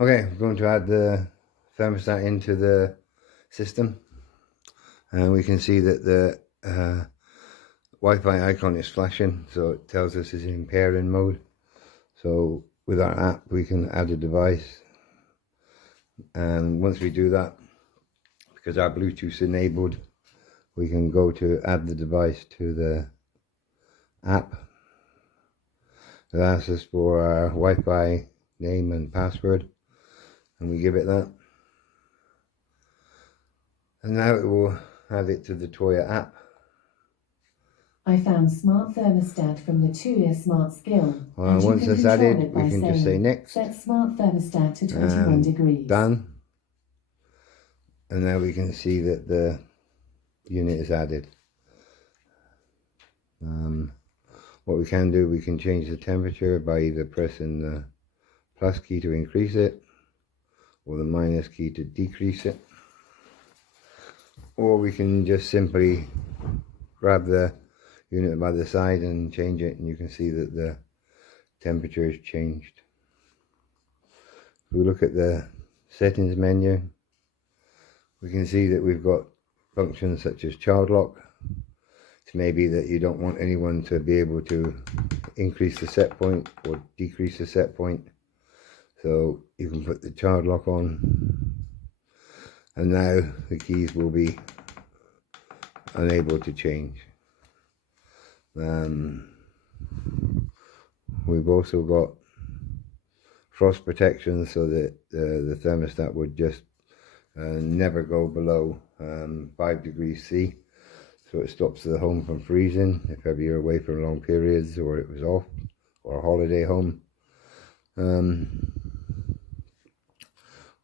Okay, we're going to add the thermostat into the system, and we can see that the Wi-Fi icon is flashing, so it tells us it's in pairing mode. So with our app we can add a device, and once we do that, because our Bluetooth's enabled, we can go to add the device to the app. It asks us for our Wi-Fi name and password, and we give it that. And now it will add it to the Toya app. I found Smart Thermostat from the Tuya Smart skill. And once it's added, we can just say next. Set Smart Thermostat to 21 degrees. Done. And now we can see that the unit is added. What we can do, we can change the temperature by either pressing the plus key to increase it, or the minus key to decrease it. Or we can just simply grab the unit by the side and change it, and you can see that the temperature has changed. If we look at the settings menu, we can see that we've got functions such as child lock. It may be that you don't want anyone to be able to increase the set point or decrease the set point, so you can put the child lock on, and now the keys will be unable to change. We've also got frost protection, so that the thermostat would just never go below 5 degrees C, so it stops the home from freezing if ever you're away for long periods, or it was off, or a holiday home.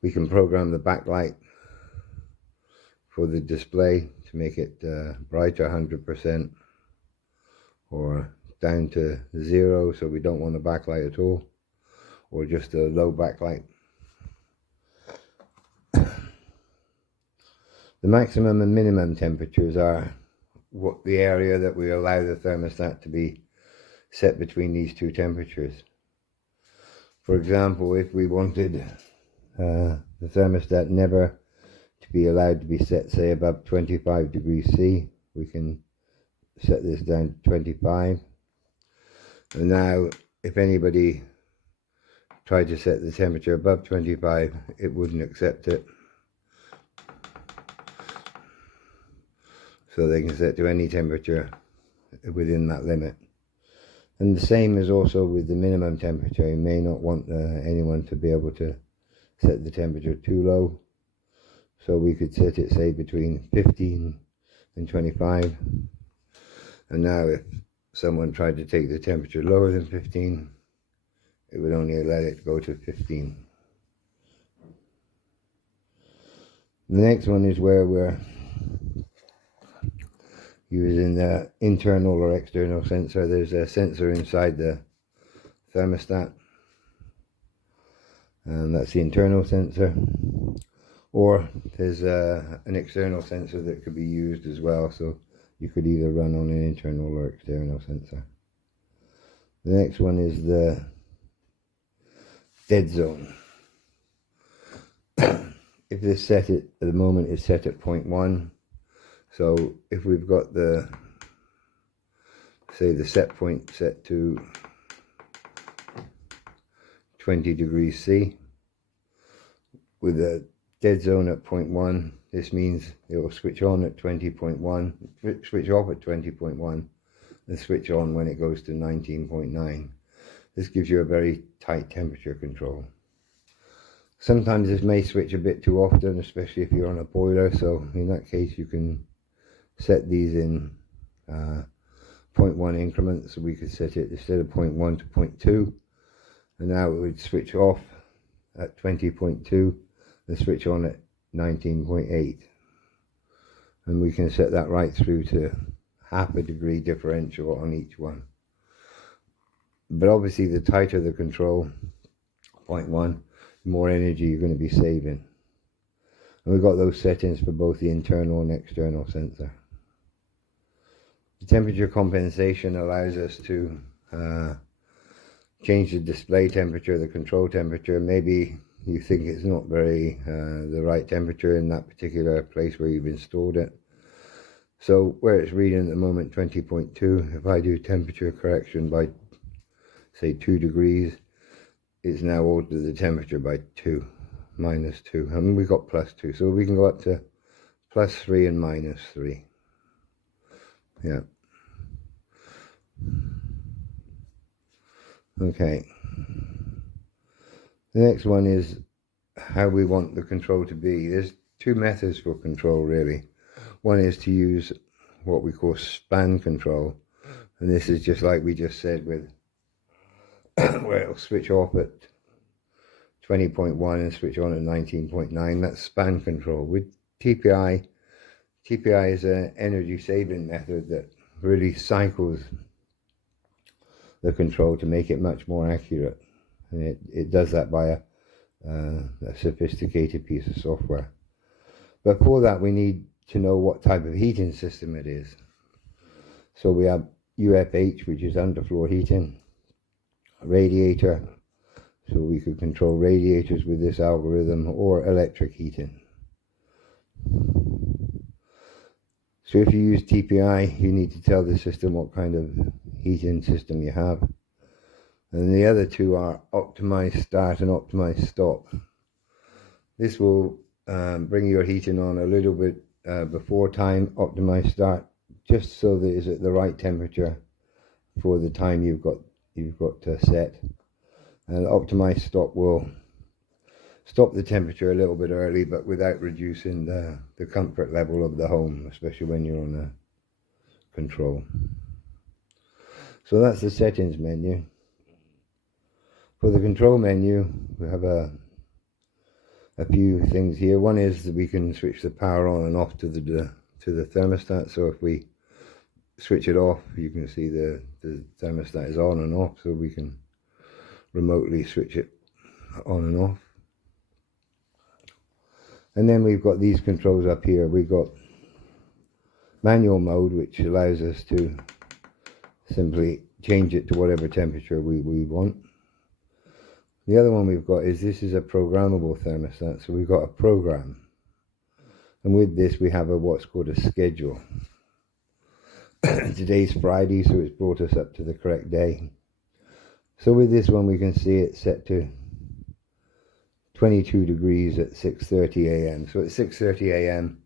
We can program the backlight for the display to make it brighter 100%, or down to 0, so we don't want a backlight at all, or just a low backlight. The maximum and minimum temperatures are what the area that we allow the thermostat to be set between these two temperatures. For example, if we wanted the thermostat never to be allowed to be set, say, above 25 degrees C, we can set this down to 25. And now if anybody tried to set the temperature above 25, it wouldn't accept it. So they can set to any temperature within that limit. And the same is also with the minimum temperature. You may not want anyone to be able to set the temperature too low, so we could set it, say, between 15 and 25. And now if someone tried to take the temperature lower than 15, it would only let it go to 15. The next one is where we're using the internal or external sensor. There's a sensor inside the thermostat, and that's the internal sensor. Or there's an external sensor that could be used as well, so you could either run on an internal or external sensor. The next one is the dead zone. If this set at the moment is set at 0.1, so if we've got the, say, the set point set to 20 degrees C, with a dead zone at 0.1, this means it will switch on at 20.1, switch off at 20.1, and switch on when it goes to 19.9. This gives you a very tight temperature control. Sometimes this may switch a bit too often, especially if you're on a boiler, so in that case you can set these in 0.1 increments. So we could set it instead of 0.1 to 0.2, and now it would switch off at 20.2 and switch on at 19.8, and we can set that right through to half a degree differential on each one. But obviously the tighter the control, 0.1, the more energy you're going to be saving. And we've got those settings for both the internal and external sensor. The temperature compensation allows us to change the display temperature, the control temperature. Maybe you think it's not very the right temperature in that particular place where you've installed it. So where it's reading at the moment 20.2, if I do temperature correction by say 2 degrees, it's now altered the temperature by 2, -2. I mean, we got +2, so we can go up to +3 and -3. Yeah. Okay. The next one is how we want the control to be. There's two methods for control, really. One is to use what we call span control, and this is just like we just said with where it'll switch off at 20.1 and switch on at 19.9. That's span control. With TPI is an energy saving method that really cycles the control to make it much more accurate, and it does that by a sophisticated piece of software. But for that we need to know what type of heating system it is. So we have UFH, which is underfloor heating, radiator, so we could control radiators with this algorithm, or electric heating. So if you use TPI, you need to tell the system what kind of heating system you have. And the other two are optimize start and optimize stop. This will bring your heating on a little bit before time, optimize start, just so that it's at the right temperature for the time you've got set. And optimize stop will stop the temperature a little bit early, but without reducing the comfort level of the home, especially when you're on a control. So that's the settings menu. For the control menu, we have a few things here. One is that we can switch the power on and off to the thermostat. So if we switch it off, you can see the thermostat is on and off, so we can remotely switch it on and off. And then we've got these controls up here. We've got manual mode, which allows us to simply change it to whatever temperature we want. The other one we've got is, this is a programmable thermostat, so we've got a program. And with this we have what's called a schedule. Today's Friday, so it's brought us up to the correct day. So with this one we can see it's set to 22 degrees at 6:30 a.m. So at 6:30 a.m.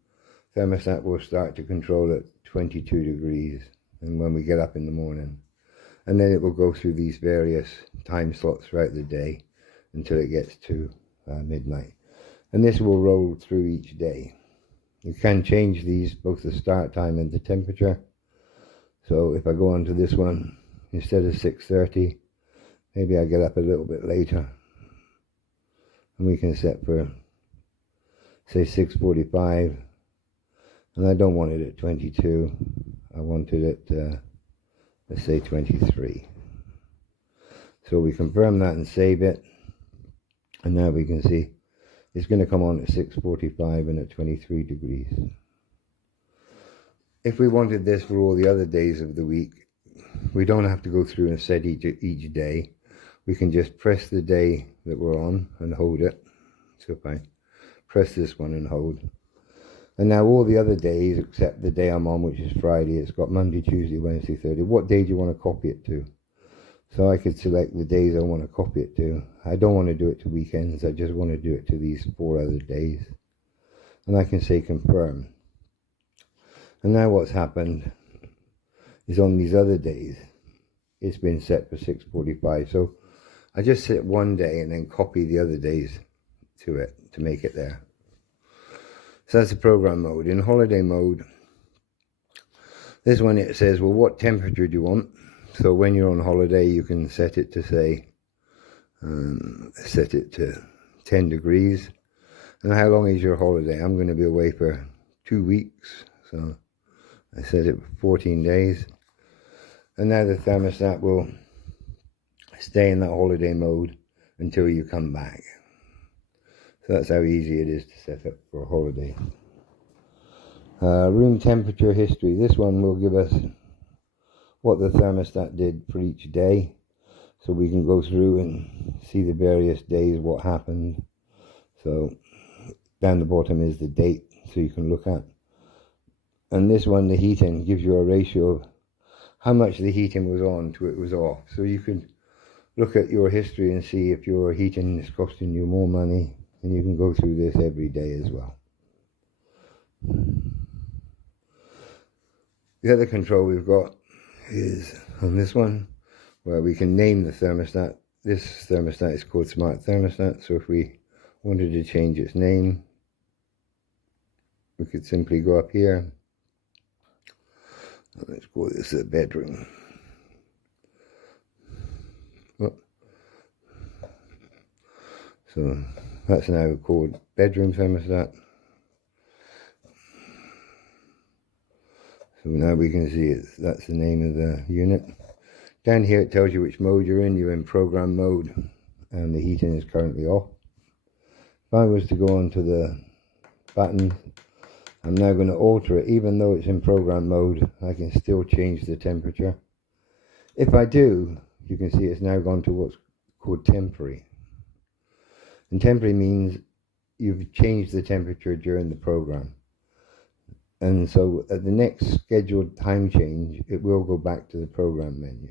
thermostat will start to control at 22 degrees, and when we get up in the morning. And then it will go through these various time slots throughout the day until it gets to midnight. And this will roll through each day. You can change these, both the start time and the temperature. So if I go on to this one, instead of 6:30, maybe I get up a little bit later. And we can set for, say, 6:45. And I don't want it at 22. I wanted it, let's say 23. So we confirm that and save it. And now we can see it's going to come on at 6:45 and at 23 degrees. If we wanted this for all the other days of the week, we don't have to go through and set each day. We can just press the day that we're on and hold it. So if I press this one and hold. And now all the other days, except the day I'm on, which is Friday, it's got Monday, Tuesday, Wednesday, Thursday. What day do you want to copy it to? So I could select the days I want to copy it to. I don't want to do it to weekends. I just want to do it to these 4 other days. And I can say confirm. And now what's happened is, on these other days, it's been set for 6:45. So I just set one day and then copy the other days to it to make it there. So that's the program mode. In holiday mode, this one, it says, well, what temperature do you want? So when you're on holiday, you can set it to, say, set it to 10 degrees. And how long is your holiday? I'm going to be away for 2 weeks. So I set it for 14 days. And now the thermostat will stay in that holiday mode until you come back. So that's how easy it is to set up for a holiday. Room temperature history. This one will give us what the thermostat did for each day. So we can go through and see the various days, what happened. So down the bottom is the date, so you can look at. And this one, the heating, gives you a ratio of how much the heating was on to it was off. So you can look at your history and see if your heating is costing you more money, and you can go through this every day as well. The other control we've got is on this one, where we can name the thermostat. This thermostat is called Smart Thermostat, so if we wanted to change its name, we could simply go up here. Let's call this the bedroom. So that's now called bedroom thermostat. So now we can see that's the name of the unit. Down here it tells you which mode you're in. You're in program mode, and the heating is currently off. If I was to go onto the button, I'm now going to alter it. Even though it's in program mode, I can still change the temperature. If I do, you can see it's now gone to what's called temporary. And temporary means you've changed the temperature during the program. And so at the next scheduled time change, it will go back to the program menu.